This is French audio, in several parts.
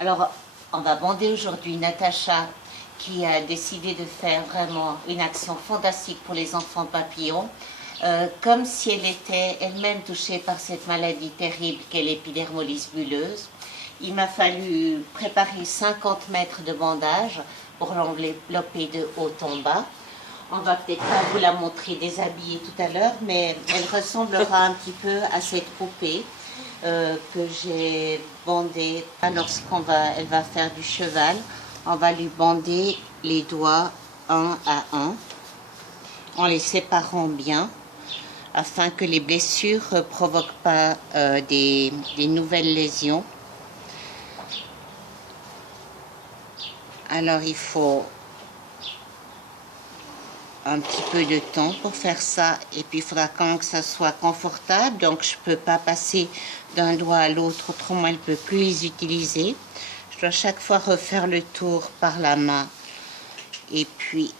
Alors, on va bander aujourd'hui Natacha qui a décidé de faire vraiment une action fantastique pour les enfants papillons, comme si elle était elle-même touchée par cette maladie terrible qu'est l'épidermolyse bulleuse. Il m'a fallu préparer 50 mètres de bandage pour l'envelopper de haut en bas. On va peut-être pas vous la montrer déshabillée tout à l'heure, mais elle ressemblera un petit peu à cette poupée que j'ai bandée. Elle va faire du cheval, on va lui bander les doigts un à un, en les séparant bien, afin que les blessures ne provoquent pas des nouvelles lésions. Alors il faut un petit peu de temps pour faire ça, et puis il faudra quand même que ça soit confortable, donc je peux pas passer d'un doigt à l'autre, autrement elle peut plus les utiliser. Je dois chaque fois refaire le tour par la main et puis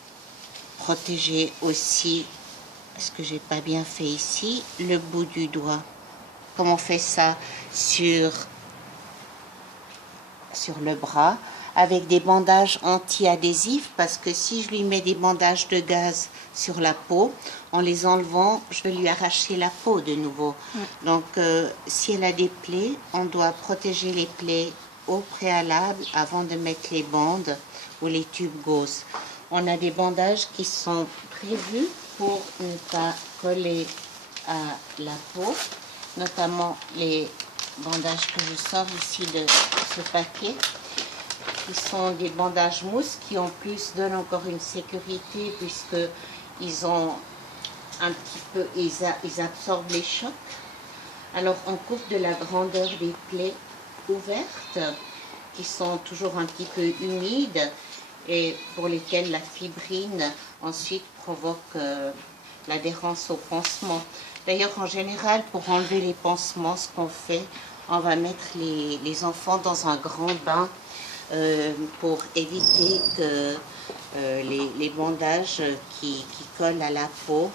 protéger aussi, parce que j'ai pas bien fait ici, le bout du doigt. Comme on fait ça sur le bras, avec des bandages anti-adhésifs, parce que si je lui mets des bandages de gaz sur la peau, en les enlevant, je vais lui arracher la peau de nouveau. Donc, si elle a des plaies, on doit protéger les plaies au préalable avant de mettre les bandes ou les tubes gauze. On a des bandages qui sont prévus pour ne pas coller à la peau, notamment les bandages que je sors ici de ce paquet, qui sont des bandages mousse qui en plus donnent encore une sécurité puisque ils ont un petit peu, ils absorbent les chocs. Alors on coupe de la grandeur des plaies ouvertes qui sont toujours un petit peu humides et pour lesquelles la fibrine ensuite provoque l'adhérence au pansement. D'ailleurs, en général, pour enlever les pansements, ce qu'on fait, on va mettre les enfants dans un grand bain pour éviter que les bandages qui collent à la peau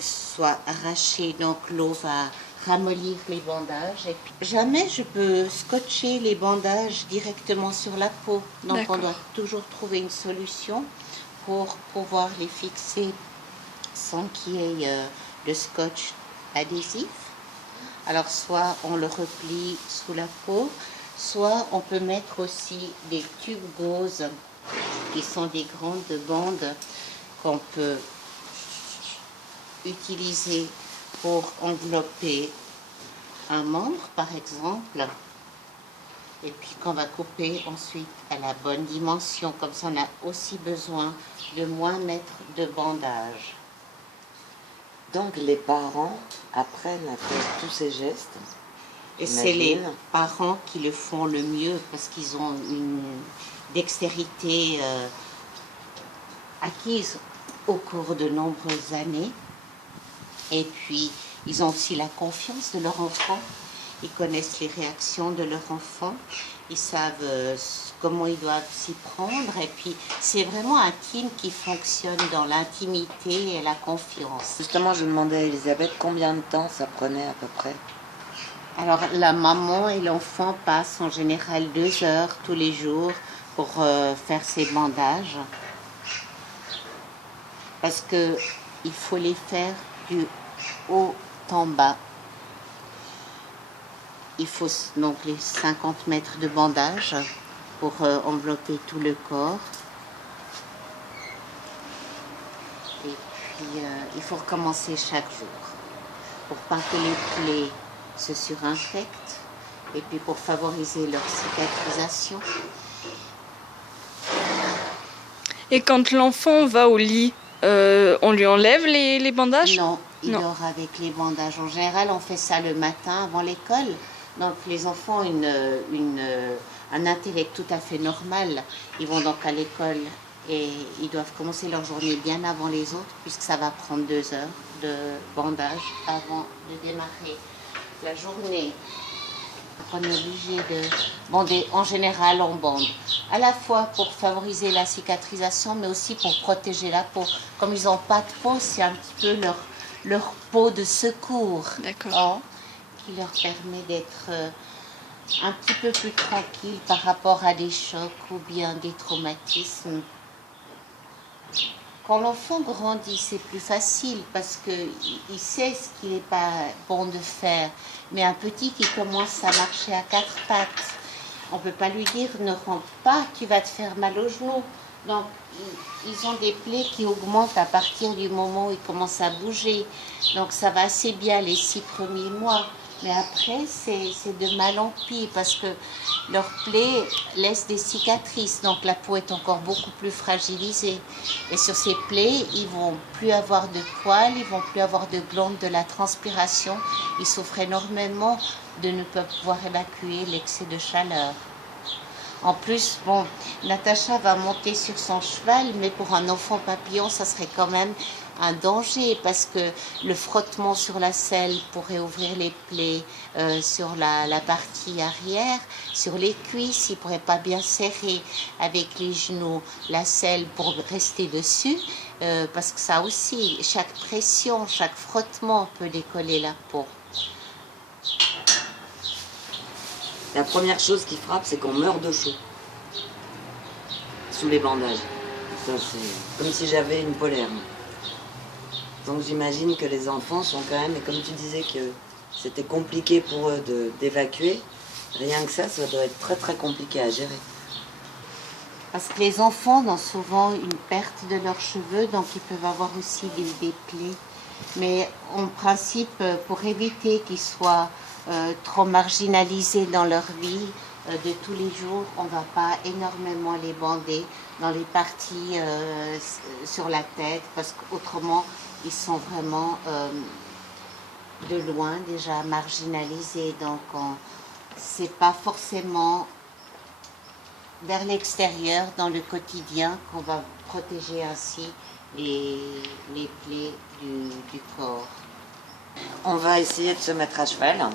soient arrachés. Donc l'eau va ramollir les bandages. Et puis, jamais je peux scotcher les bandages directement sur la peau. Donc on doit toujours trouver une solution pour pouvoir les fixer sans qu'il y ait de scotch adhésif. Alors soit on le replie sous la peau, soit on peut mettre aussi des tubes gauze qui sont des grandes bandes qu'on peut utiliser pour envelopper un membre par exemple, et puis qu'on va couper ensuite à la bonne dimension. Comme ça on a aussi besoin de moins mettre de bandage. Donc les parents apprennent à faire tous ces gestes. Et c'est les parents qui le font le mieux parce qu'ils ont une dextérité acquise au cours de nombreuses années. Et puis, ils ont aussi la confiance de leur enfant. Ils connaissent les réactions de leur enfant. Ils savent comment ils doivent s'y prendre. Et puis, c'est vraiment un team qui fonctionne dans l'intimité et la confiance. Justement, je demandais à Elisabeth combien de temps ça prenait à peu près. Alors, la maman et l'enfant passent en général 2 heures tous les jours pour faire ces bandages. Parce que il faut les faire du haut en bas. Il faut donc les 50 mètres de bandage pour envelopper tout le corps. Et puis, il faut recommencer chaque jour pour pas que les plaies se surinfectent et puis pour favoriser leur cicatrisation. Et quand l'enfant va au lit, on lui enlève les bandages? Non, il dort avec les bandages. En général, on fait ça le matin avant l'école. Donc les enfants ont un intellect tout à fait normal. Ils vont donc à l'école et ils doivent commencer leur journée bien avant les autres puisque ça va prendre 2 heures de bandage avant de démarrer la journée. On est obligé de bander. En général, on bande à la fois pour favoriser la cicatrisation, mais aussi pour protéger la peau. Comme ils n'ont pas de peau, c'est un petit peu leur peau de secours. D'accord. Qui leur permet d'être un petit peu plus tranquille par rapport à des chocs ou bien des traumatismes. Quand l'enfant grandit, c'est plus facile parce qu'il sait ce qu'il n'est pas bon de faire. Mais un petit qui commence à marcher à quatre pattes, on ne peut pas lui dire ne rentre pas, tu vas te faire mal au genou. Donc, ils ont des plaies qui augmentent à partir du moment où ils commencent à bouger. Donc, ça va assez bien les 6 premiers mois. Mais après, c'est de mal en pis parce que leurs plaies laissent des cicatrices. Donc, la peau est encore beaucoup plus fragilisée. Et sur ces plaies, ils vont plus avoir de poils, ils vont plus avoir de glandes, de la transpiration. Ils souffrent énormément de ne pas pouvoir évacuer l'excès de chaleur. En plus, bon, Natacha va monter sur son cheval, mais pour un enfant papillon, ça serait quand même un danger parce que le frottement sur la selle pourrait ouvrir les plaies sur la partie arrière, sur les cuisses, il ne pourrait pas bien serrer avec les genoux la selle pour rester dessus, parce que ça aussi, chaque pression, chaque frottement peut décoller la peau. La première chose qui frappe, c'est qu'on meurt de chaud. Sous les bandages. Ça, c'est comme si j'avais une polaire. Donc j'imagine que les enfants sont quand même, et comme tu disais que c'était compliqué pour eux d'évacuer, rien que ça doit être très très compliqué à gérer. Parce que les enfants ont souvent une perte de leurs cheveux, donc ils peuvent avoir aussi des plaies. Mais en principe, pour éviter qu'ils soient trop marginalisés dans leur vie de tous les jours, on ne va pas énormément les bander dans les parties sur la tête, parce qu'autrement, ils sont vraiment de loin déjà marginalisés. Donc, c'est pas forcément vers l'extérieur, dans le quotidien, qu'on va protéger ainsi les plaies du corps. On va essayer de se mettre à cheval.